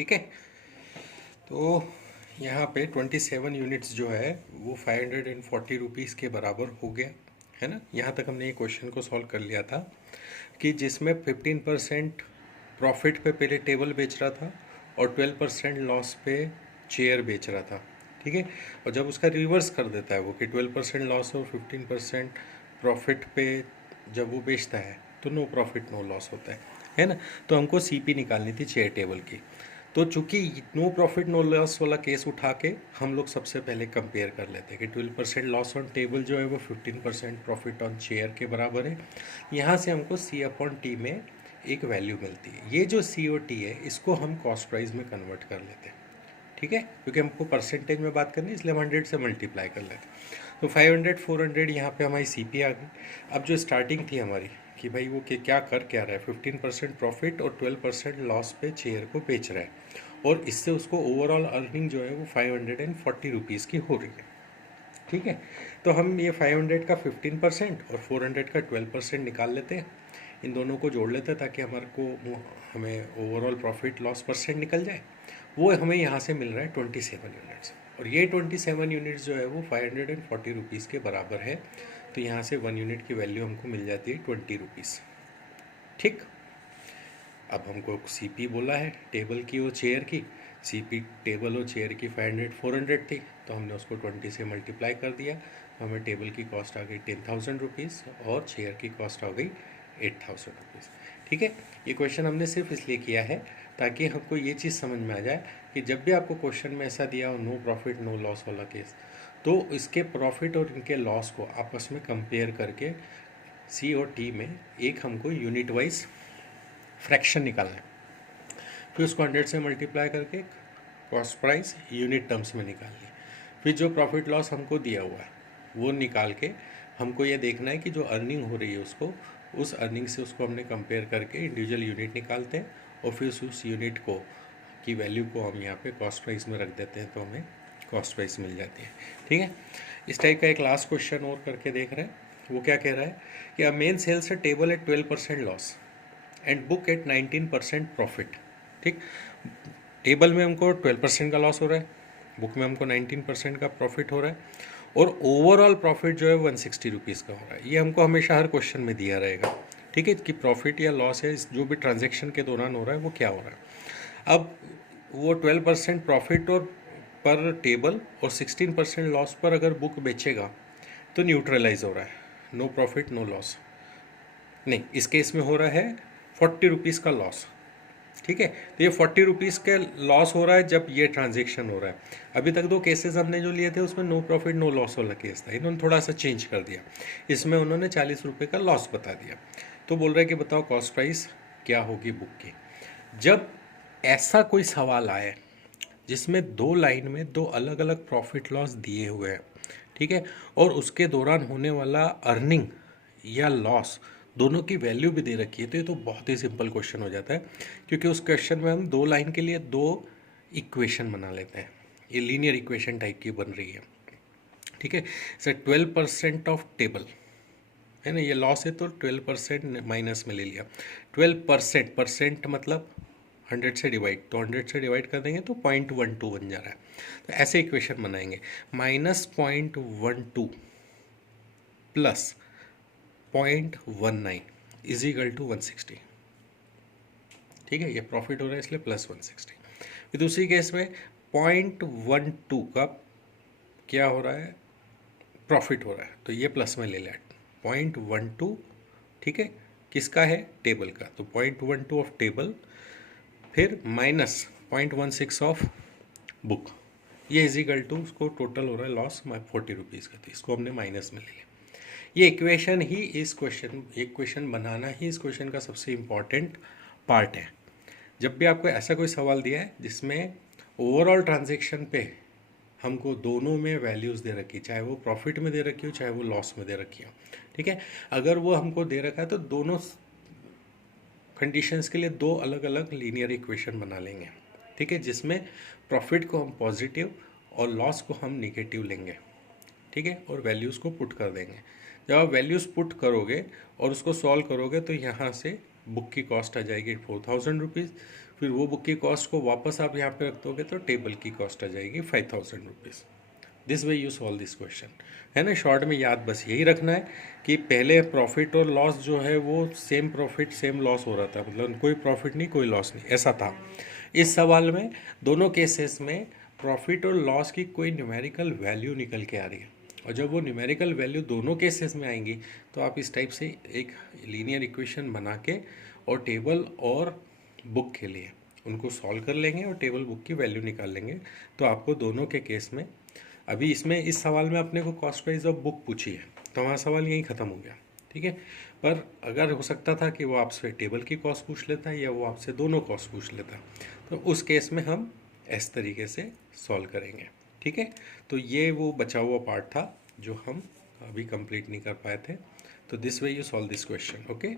ठीक है। तो यहाँ पे 27 यूनिट्स जो है वो 540 रुपीज़ के बराबर हो गया है ना। यहाँ तक हमने ये क्वेश्चन को सॉल्व कर लिया था कि जिसमें 15% प्रॉफिट पे पहले टेबल बेच रहा था और 12% लॉस पे चेयर बेच रहा था। ठीक है। और जब उसका रिवर्स कर देता है वो कि 12% लॉस और 15% प्रॉफिट पे जब वो बेचता है तो नो प्रॉफिट नो लॉस होता है ना। तो हमको सीपी निकालनी थी चेयर टेबल की। तो चूंकि नो प्रॉफिट नो लॉस वाला केस उठा के हम लोग सबसे पहले कंपेयर कर लेते हैं कि 12% लॉस ऑन टेबल जो है वो 15% प्रॉफिट ऑन चेयर के बराबर है। यहाँ से हमको सी अपॉन टी में एक वैल्यू मिलती है। ये जो सी और टी है इसको हम कॉस्ट प्राइस में कन्वर्ट कर लेते हैं। ठीक है, क्योंकि हमको परसेंटेज में बात करनी है इसलिए हम 100 से मल्टीप्लाई कर लेते हैं। तो 500 400 यहाँ पे हमारी सीपी आ गई। अब जो स्टार्टिंग थी हमारी कि भाई वो क्या रहा है, 15% प्रॉफिट और 12% लॉस पे चेयर को बेच रहा है और इससे उसको ओवरऑल अर्निंग जो है वो 540 रुपीज़ की हो रही है। ठीक है, तो हम ये 500 का 15% और 400 का 12% निकाल लेते हैं, इन दोनों को जोड़ लेते हैं ताकि हमें ओवरऑल प्रॉफिट लॉस परसेंट निकल जाए। वो हमें यहाँ से मिल रहा है 27 यूनिट्स और ये 27 यूनिट्स जो है वो 540 रुपीज़ के बराबर है। तो यहाँ से 1 यूनिट की वैल्यू हमको मिल जाती है 20 रुपीज़। ठीक, अब हमको सीपी बोला है टेबल की और चेयर की। सीपी टेबल और चेयर की 500 400 थी तो हमने उसको 20 से मल्टीप्लाई कर दिया। हमें टेबल की कॉस्ट आ गई 10,000 रुपीज़ और चेयर की कॉस्ट आ गई 8,000 रुपीज़। ठीक है, ये क्वेश्चन हमने सिर्फ इसलिए किया है ताकि हमको ये चीज़ समझ में आ जाए कि जब भी आपको क्वेश्चन में ऐसा दिया हो नो प्रॉफिट नो लॉस वाला केस, तो इसके प्रॉफिट और इनके लॉस को आपस में कंपेयर करके सी और टी में एक हमको यूनिट वाइज फ्रैक्शन निकालना है, फिर उसको 100 से मल्टीप्लाई करके कॉस्ट प्राइस यूनिट टर्म्स में निकाल ली। फिर जो प्रॉफिट लॉस हमको दिया हुआ है वो निकाल के हमको ये देखना है कि जो अर्निंग हो रही है उसको, उस अर्निंग से उसको हमने कंपेयर करके इंडिविजुअल यूनिट निकालते हैं और फिर उस यूनिट को की वैल्यू को हम यहाँ पे कॉस्ट प्राइस में रख देते हैं तो हमें कॉस्ट प्राइस मिल जाती है। ठीक है, इस टाइप का एक लास्ट क्वेश्चन और करके देख रहे हैं। वो क्या कह रहा है कि a man sells a table at 12% loss and book at 19% profit. ठीक, टेबल में हमको 12% का लॉस हो रहा है, बुक में हमको 19% का प्रॉफिट हो रहा है और ओवरऑल प्रॉफिट जो है 160 रुपीज़ का हो रहा है। ये हमको हमेशा हर क्वेश्चन में दिया रहेगा। ठीक है, कि प्रॉफिट या लॉस है जो भी ट्रांजैक्शन के दौरान हो रहा है वो क्या हो रहा है। अब वो 12% प्रॉफिट और पर टेबल और 16% लॉस पर अगर बुक बेचेगा तो न्यूट्रलाइज हो रहा है, नो प्रॉफिट नो लॉस। नहीं, इस केस में हो रहा है 40 रुपीज़ का लॉस। ठीक है, तो ये 40 रुपीज़ के लॉस हो रहा है जब ये ट्रांजेक्शन हो रहा है। अभी तक 2 केसेस हमने जो लिए थे उसमें नो प्रॉफिट नो लॉस वाला केस था, इन्होंने थोड़ा सा चेंज कर दिया, इसमें उन्होंने 40 रुपये का लॉस बता दिया। तो बोल रहे हैं कि बताओ कॉस्ट प्राइस क्या होगी बुक की। जब ऐसा कोई सवाल आए जिसमें 2 लाइन में 2 अलग अलग प्रॉफिट लॉस दिए हुए हैं, ठीक है, और उसके दौरान होने वाला अर्निंग या लॉस दोनों की वैल्यू भी दे रखी है, तो ये तो बहुत ही सिंपल क्वेश्चन हो जाता है क्योंकि उस क्वेश्चन में हम 2 लाइन के लिए 2 इक्वेशन बना लेते हैं। ये लीनियर इक्वेशन टाइप की बन रही है। ठीक है, सर 12% ऑफ टेबल है ना, ये लॉस है तो 12% माइनस में ले लिया। 12% परसेंट मतलब 100 से डिवाइड, तो 100 से डिवाइड कर देंगे तो 0.12 बन जा रहा है। तो ऐसे इक्वेशन बनाएंगे, -0.12 प्लस 0.19 इज इक्वल टू 160। ठीक है, ये प्रॉफिट हो रहा है इसलिए प्लस 160। फिर दूसरी केस में 0.12 का क्या हो रहा है, प्रॉफिट हो रहा है, तो ये प्लस में ले लिया 0.12। ठीक है, किसका है, टेबल का, तो 0.12 ऑफ टेबल फिर माइनस 0.16 ऑफ बुक, ये इजिकल टू उसको टोटल हो रहा है लॉस 40 रुपीज़ का, तो इसको हमने माइनस में ले लिया। ये इक्वेशन ही इस क्वेश्चन, एक क्वेश्चन बनाना ही इस क्वेश्चन का सबसे इम्पॉर्टेंट पार्ट है। जब भी आपको ऐसा कोई सवाल दिया है जिसमें ओवरऑल ट्रांजेक्शन पे हमको दोनों में वैल्यूज़ दे रखी, चाहे वो प्रॉफिट में दे रखी हो चाहे वो लॉस में दे रखी हो, ठीक है, अगर वो हमको दे रखा है तो दोनों कंडीशंस के लिए 2 अलग अलग लीनियर इक्वेशन बना लेंगे। ठीक है, जिसमें प्रॉफिट को हम पॉजिटिव और लॉस को हम निगेटिव लेंगे। ठीक है, और वैल्यूज़ को पुट कर देंगे। जब आप वैल्यूज़ पुट करोगे और उसको सॉल्व करोगे तो यहाँ से बुक की कॉस्ट आ जाएगी 4,000 रुपीज़, फिर वो बुक की कॉस्ट को वापस आप यहाँ पे रख दोगे तो टेबल की कॉस्ट आ जाएगी 5000 rupees. This way you solve this question, है ना। शॉर्ट में याद बस यही रखना है कि पहले प्रॉफिट और लॉस जो है वो सेम प्रॉफिट सेम लॉस हो रहा था, मतलब कोई प्रॉफिट नहीं कोई लॉस नहीं, ऐसा था। इस सवाल में दोनों केसेस में प्रॉफिट और लॉस की कोई न्यूमेरिकल वैल्यू निकल के आ रही है, और जब वो न्यूमेरिकल वैल्यू दोनों केसेस में आएंगी तो आप इस टाइप से एक लीनियर इक्वेशन बना के और टेबल और बुक के लिए उनको सॉल्व कर लेंगे और टेबल बुक की वैल्यू निकाल लेंगे। तो आपको दोनों के केस में, अभी इसमें इस सवाल में अपने को कॉस्ट प्राइस ऑफ बुक पूछी है तो हमारा सवाल यहीं ख़त्म हो गया, ठीक है। पर अगर हो सकता था कि वो आपसे टेबल की कॉस्ट पूछ लेता या वो आपसे दोनों कॉस्ट पूछ लेता, तो उस केस में हम इस तरीके से सॉल्व करेंगे, ठीक है। तो ये वो बचा हुआ पार्ट था जो हम अभी कंप्लीट नहीं कर पाए थे। तो this way you solve this question, okay.